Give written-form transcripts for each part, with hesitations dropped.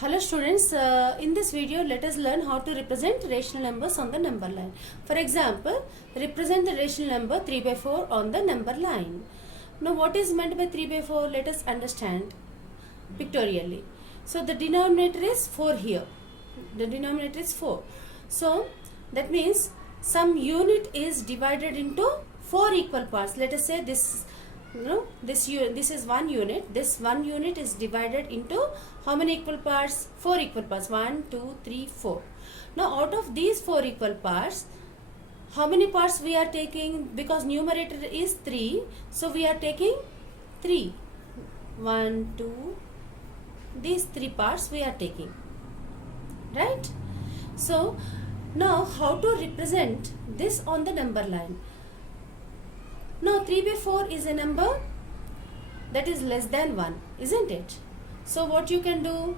Hello students, in this video let us learn how to represent rational numbers on the number line. For example, represent the rational number 3 by 4 on the number line. Now what is meant by 3 by 4? Let us understand pictorially. So the denominator is 4 here. The denominator is 4. So that means some unit is divided into 4 equal parts. Let us say this is 1 unit. This 1 unit is divided into how many equal parts? 4 equal parts. 1, 2, 3, 4. Now out of these 4 equal parts, how many parts we are taking? Because numerator is 3, so we are taking 3. 1, 2, these 3 parts we are taking, right? So now how to represent this on the number line? Now 3 by 4 is a number that is less than 1, isn't it? So what you can do?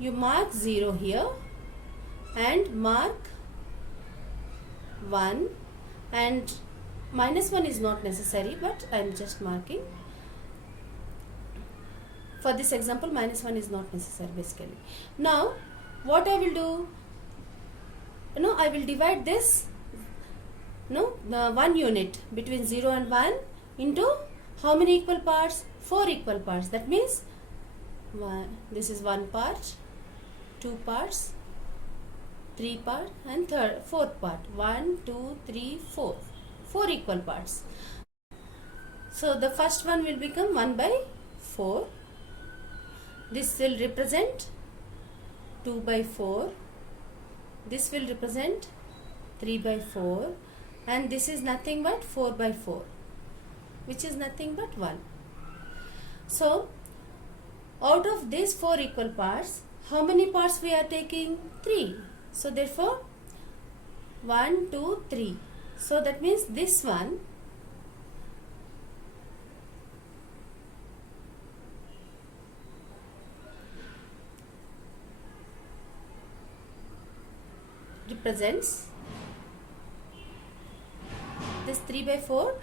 You mark 0 here and mark 1, and minus 1 is not necessary, but I am just marking. For this example, minus 1 is not necessary basically. Now what I will do? I will divide this the 1 unit between 0 and 1 into how many equal parts? 4 equal parts. That means this is 1 part, 2 parts, 3 part, and fourth part. 1, 2, 3, 4. 4 equal parts. So the first one will become 1 by 4. This will represent 2 by 4. This will represent 3 by 4. And this is nothing but 4 by 4, which is nothing but 1. So out of these 4 equal parts, how many parts we are taking? 3. So therefore 1, 2, 3. So that means this one represents this 3 by 4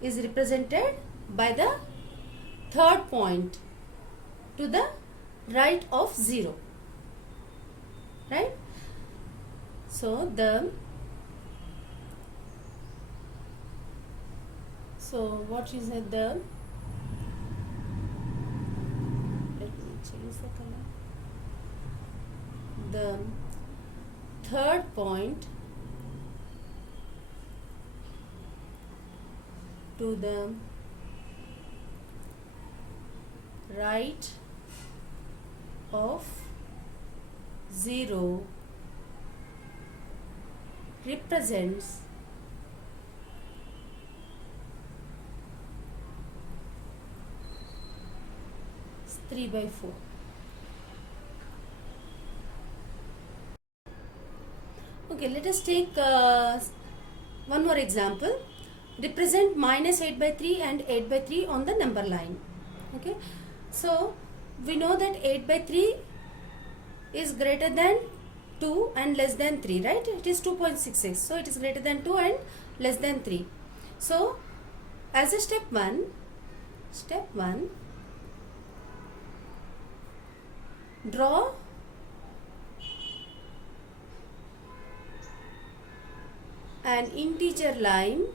is represented by the third point to the right of 0, right? So what is it? Let me change the color. The third point to the right of 0 represents three by 4. Okay, let us take one more example. Represent minus 8 by 3 and 8 by 3 on the number line. Okay, so we know that 8 by 3 is greater than 2 and less than 3, right? It is 2.66, so it is greater than 2 and less than 3. So as a step 1, draw an integer line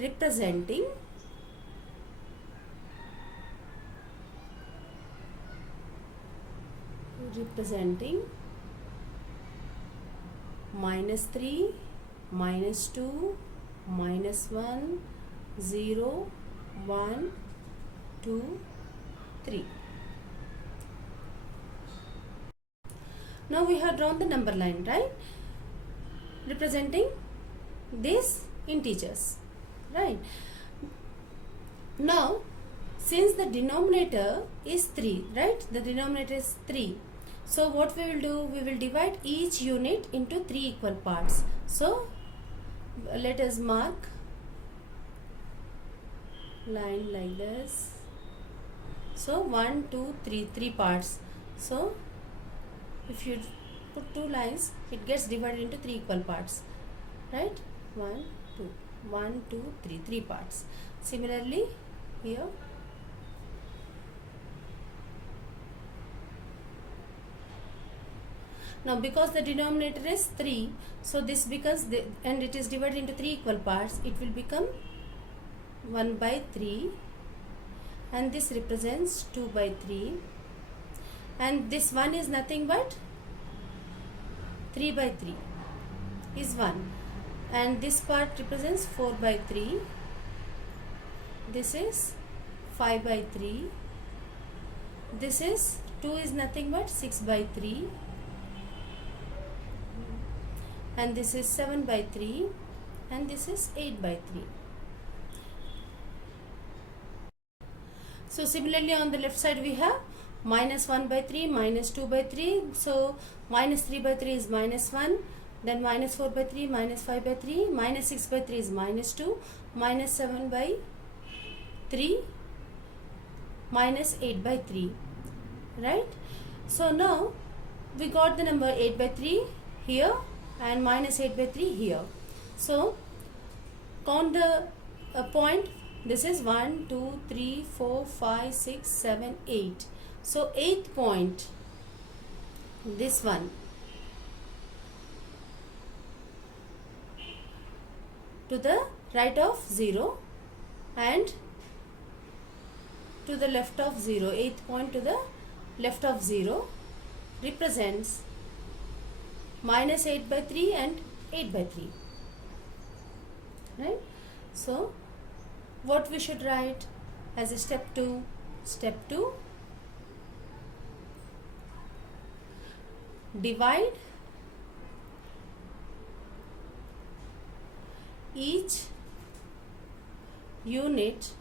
representing minus 3, minus 2, minus 1, 0, 1, 2, 3. Now we have drawn the number line, right? Representing these integers, right? Now since the denominator is 3, right? The denominator is 3. So what we will do? We will divide each unit into 3 equal parts. So let us mark line like this. So 1, 2, 3, 3 parts. So if you put two lines, it gets divided into three equal parts, right? 1 2 1 2 3 3 parts. Similarly here now, because the denominator is 3, so this becomes and it is divided into 3 equal parts, it will become 1 by 3, and this represents 2 by 3, and this 1 is nothing but 3 by 3 is 1, and this part represents 4 by 3, this is 5 by 3, this is 2 is nothing but 6 by 3, and this is 7 by 3, and this is 8 by 3. So similarly on the left side we have minus 1 by 3, minus 2 by 3, so minus 3 by 3 is minus 1, then minus 4 by 3, minus 5 by 3, minus 6 by 3 is minus 2, minus 7 by 3, minus 8 by 3, right? So now we got the number 8 by 3 here and minus 8 by 3 here. So count the point. This is 1 2 3 4 5 6 7 8. So 8th point, this one, to the right of 0 and to the left of 0, 8th point to the left of 0 represents minus 8 by 3 and 8 by 3, right? So what we should write as a step 2? Step 2, divide each unit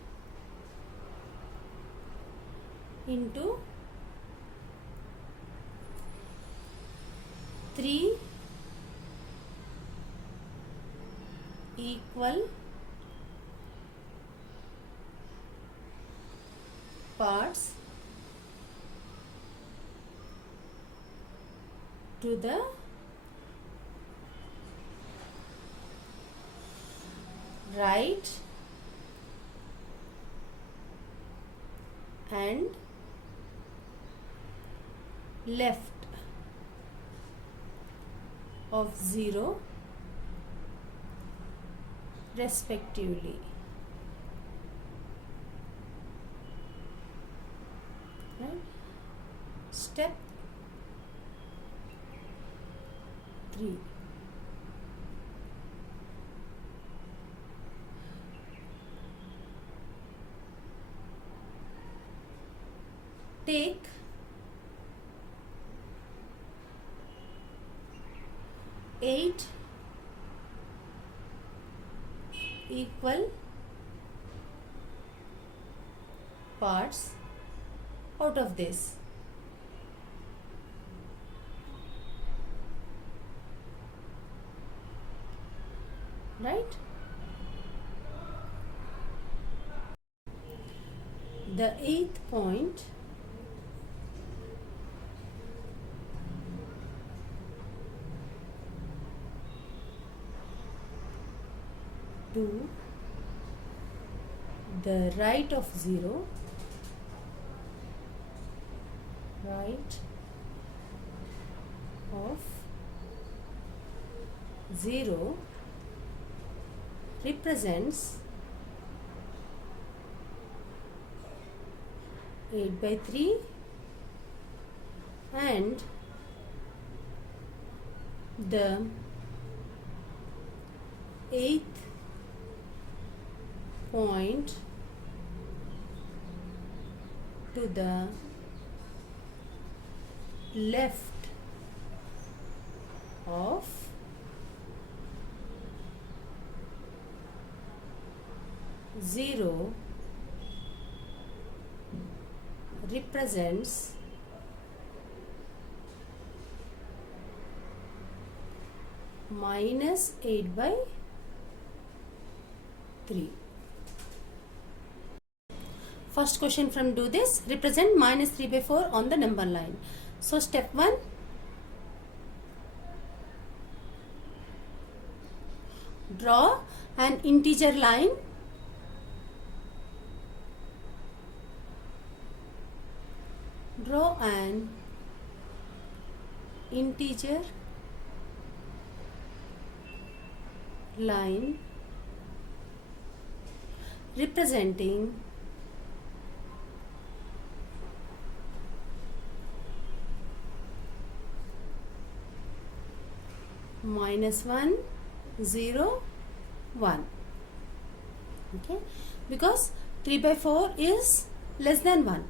into 3 equal parts to the right and left of 0 respectively. Right? Step 3. Take eight equal parts out of this. Right? The 8th point to the right of 0, right of 0 represents 8 by 3 and the 8th point to the left of 0 represents minus 8 by 3. First question from do this, represent minus 3 by 4 on the number line. So step 1, Draw an integer line representing -1, 0, 1. Okay, because 3/4 is less than 1.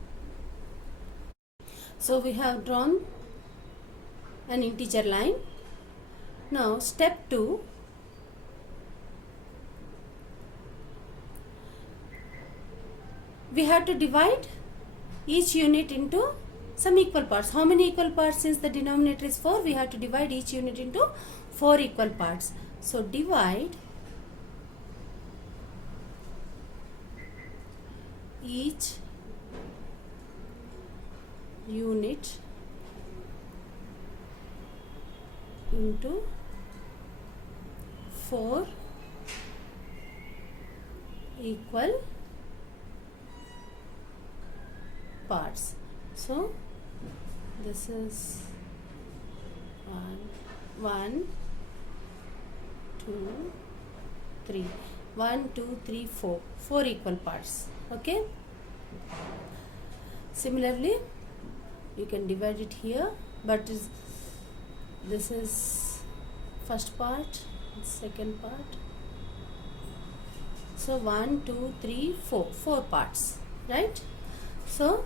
So we have drawn an integer line. Now step 2, we have to divide each unit into some equal parts. How many equal parts? Since the denominator is 4, we have to divide each unit into 4 equal parts. So divide each unit into 4 equal parts. So this is 1, 2, 3. 1, 2, 3, 4. 4 equal parts. Okay. Similarly, you can divide it here, but this is first part, second part. So 1, 2, 3, 4. 4 parts, right? So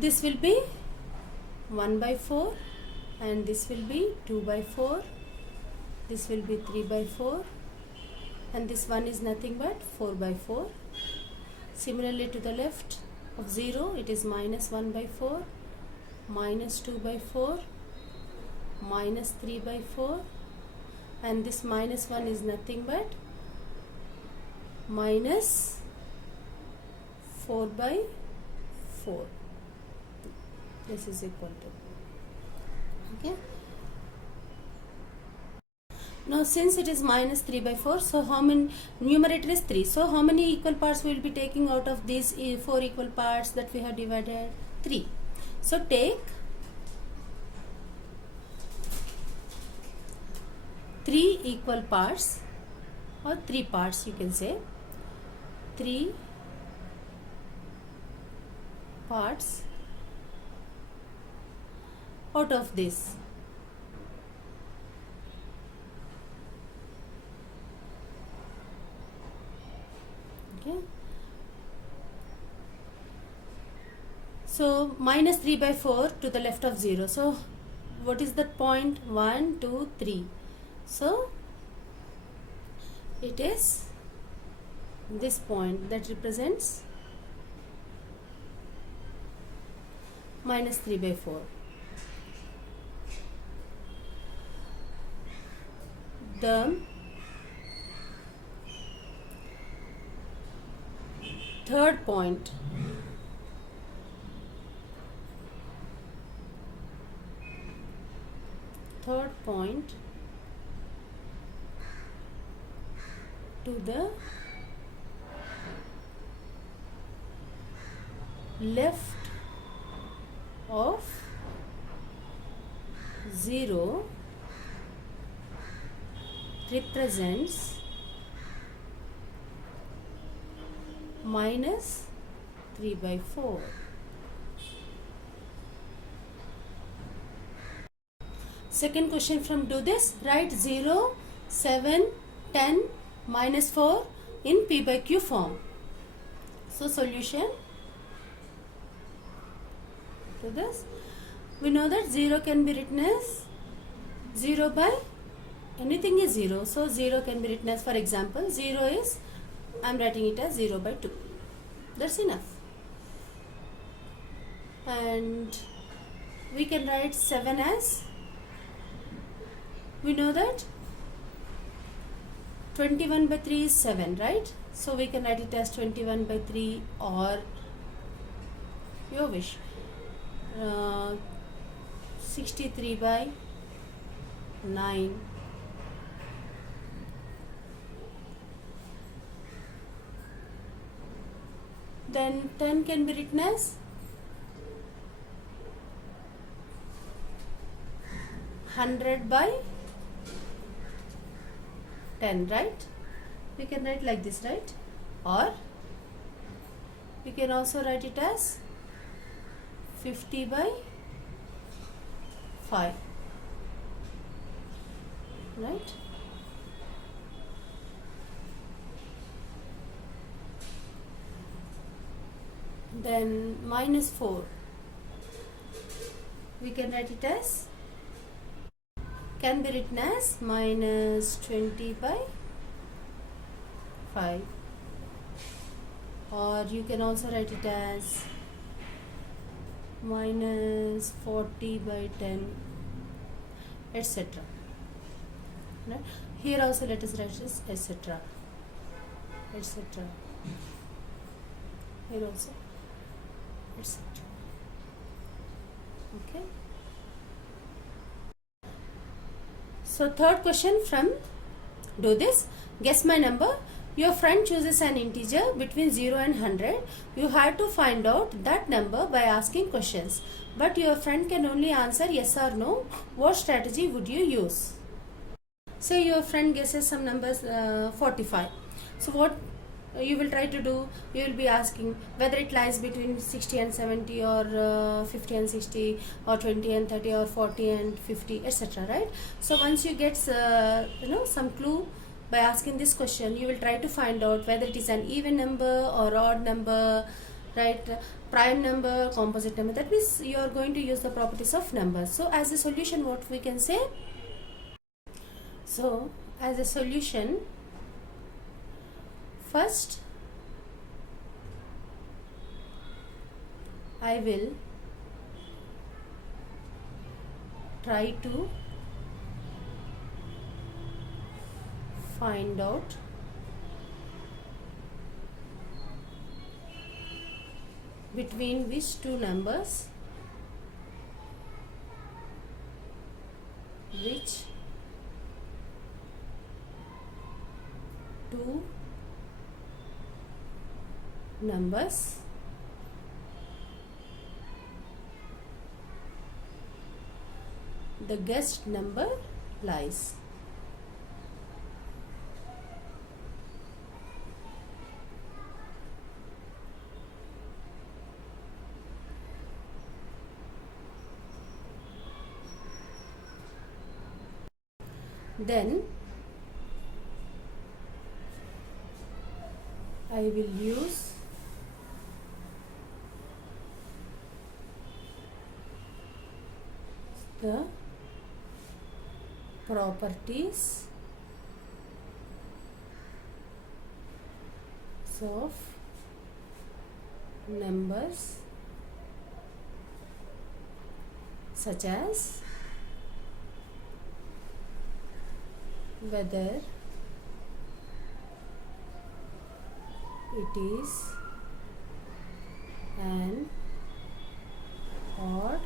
this will be 1/4, and this will be 2/4. This will be 3/4, and this one is nothing but 4/4. Similarly, to the left of 0, it is -1/4, -2/4, -3/4, and this -1 is nothing but -4/4. This is equal to, okay. Now since it is -3/4, so how many, numerator is 3, so how many equal parts we will be taking out of these 4 equal parts that we have divided? 3. So take 3 equal parts, or 3 parts, you can say 3 parts out of this. Okay. So -3/4 to the left of 0. So what is that point? 1, 2, 3. So it is this point that represents -3/4. The third point to the left of 0 represents -3/4. Second question from do this. Write 0, 7, 10, -4 in P/Q form. So solution to this, we know that 0 can be written as 0 by anything is 0. So 0 can be written as, for example, 0 is, I am writing it as 0/2. That's enough. And we can write 7 as, we know that 21/3 is 7, right? So we can write it as 21/3, or your wish, 63/9, Then 10 can be written as 100 by 10, right? We can write like this, right? Or we can also write it as 50 by 5, right? Then minus 4, we can write it as, can be written as minus 20 by 5, or you can also write it as minus 40 by 10, etc. Right? Here also let us write this etc. etc. Here also etc. Okay. So third question from do this. Guess my number. Your friend chooses an integer between 0 and 100. You have to find out that number by asking questions. But your friend can only answer yes or no. What strategy would you use? Say your friend guesses some numbers 45. So what you will try to do, you will be asking whether it lies between 60 and 70, or 50 and 60, or 20 and 30, or 40 and 50, etc. Right? So once you get some clue by asking this question, you will try to find out whether it is an even number or odd number, right? Prime number, composite number. That means you are going to use the properties of numbers. So as a solution, what we can say? So as a solution, first I will try to find out between which two numbers which two numbers the guessed number lies. Then I will use the properties of numbers such as whether it is an odd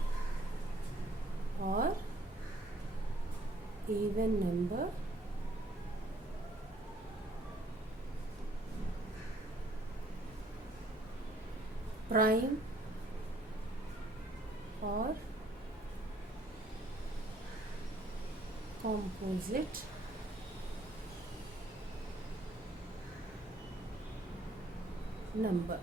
or even number, prime or composite number.